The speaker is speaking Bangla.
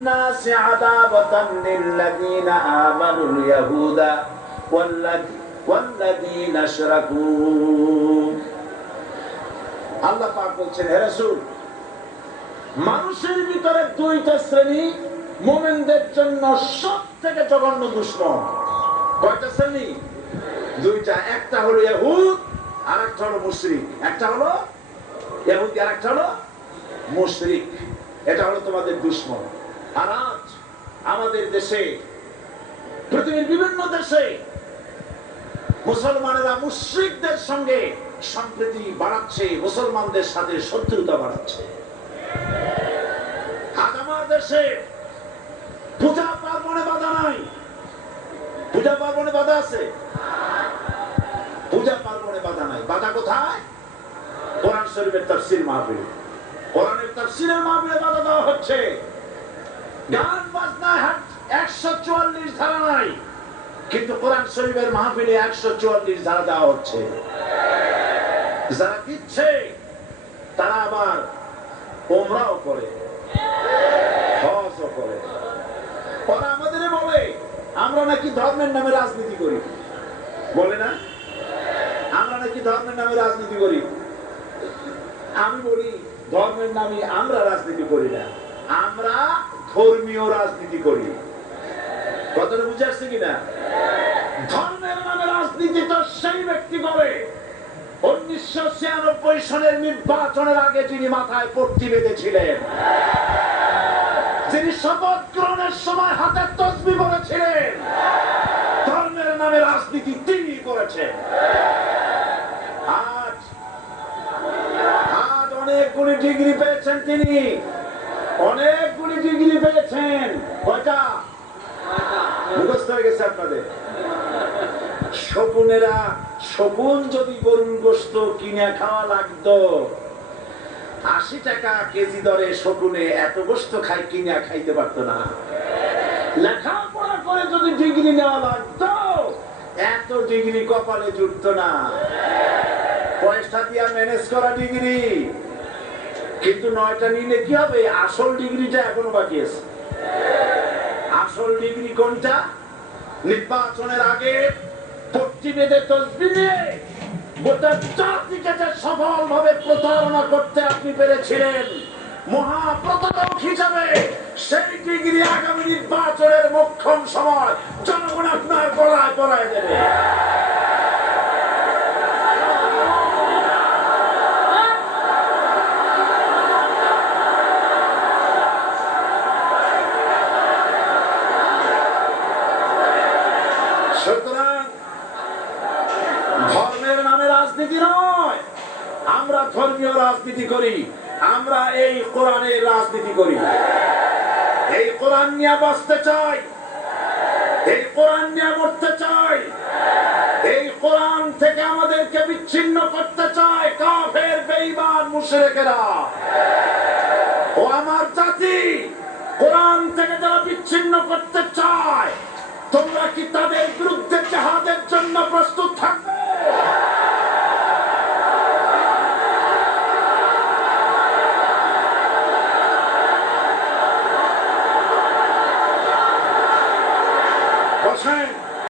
الناس عداوة للذين آمنوا اليهود والذين أشركوا আল্লাহ পাক বলছেন, হে রাসূল, মানুষের ভিতরে দুইটা শ্রেণী মুমিনদের জন্য সবথেকে জঘন্য দুশমন। কয়টা শ্রেণী? দুইটা। একটা হলো ইহুদ আর একটা হলো মুশরিক। একটা হলো ইহুদি আর একটা হলো মুশরিক। এটা হলো তোমাদের দুশমন। আর আজ আমাদের দেশে, পৃথিবীর বিভিন্ন দেশে মুসলমানেরা মুশরিকদের সঙ্গে সম্প্রীতি বাড়াচ্ছে, মুসলমানদের সাথে শত্রুতা বাড়াচ্ছে। আজ আমার দেশে পূজা পার্বণে বাধা নাই। পূজা পার্বণে বাধা আছে? পূজা পার্বণে বাধা নাই। বাধা কোথায়? কোরআন শরীফের তাফসীর মাহফিলে। কোরআনের তাফসীরের মাহফিলে বাধা দেওয়া হচ্ছে। গান বাজনায় 144 ধারা নাই, কিন্তু কোরআন শরীফের মাহফিলে 144 ধারা দেওয়া হচ্ছে। যারা দিচ্ছে তারা আবার ওমরাও করে, হজও করে। ওরা আমাদের বলে আমরা নাকি ধর্মের নামে রাজনীতি করি। বলে না? আমরা নাকি ধর্মের নামে রাজনীতি করি। আমি বলি, ধর্মের নামে আমরা রাজনীতি করি না, আমরা ধর্মীয় রাজনীতি করি। কথাটা বুঝে আসছে কিনা? ধর্মের নামে রাজনীতি তো সেই ব্যক্তি করে 1996 সনের নির্বাচনের আগে যিনি মাথায় পট্টি বেঁধেছিলেন, যিনি শপথ গ্রহণের সময় হাতে তসবিহ বলেছিলেন। ধর্মের নামে রাজনীতি তিনি করেছেন। আজ অনেকগুলি ডিগ্রি পেয়েছেন তিনি, অনেকগুলি ডিগ্রি পেয়েছেন। কয়টা? মুখস্থ হয়ে গেছে আপনাদের। শকুনেরা, শকুন যদি গরুর গোশত কিনে খাওয়া লাগতো, 80 টাকা কেজি দরে শকুনে এত গোশত কিনে খাইতে পারতো না। লেখাপড়া করে যদি ডিগ্রি নেওয়া লাগতো, এত ডিগ্রি কপালে জুটতো না। পয়সা দিয়া ম্যানেজ করা ডিগ্রি, কিন্তু 9টা নিলে কি হবে? আসল ডিগ্রিটা এখনো বাকি আছে। আসল ডিগ্রি কোনটা? নির্বাচনের আগে পট্টি বেঁধে তসবিহ নিয়ে গোটা জাতিকে যে সফলভাবে প্রতারণা করতে আপনি পেরেছিলেন, মহাপ্রতারক হিসাবে সেই ডিগ্রি আগামী নির্বাচনের মোক্ষম সময় জনগণ আপনার গলায় পরায় দেবে। সুতরাং ধর্মের নামে রাজনীতি নয়, আমরা ধর্মীয় রাজনীতি করি। আমরা এই কোরআনের রাজনীতি করি। এই কোরআন নিয়ে বাঁচতে চাই, এই কোরআন নিয়ে মরতে চাই। এই কোরআন থেকে আমাদেরকে বিচ্ছিন্ন করতে চায় কাফের, বেঈমান, মুশরিকেরা। ও আমার জাতি, কোরআন থেকে যারা বিচ্ছিন্ন করতে চায়, তোমরা কি তাদের বিরুদ্ধে জিহাদের জন্য প্রস্তুত থাকবে?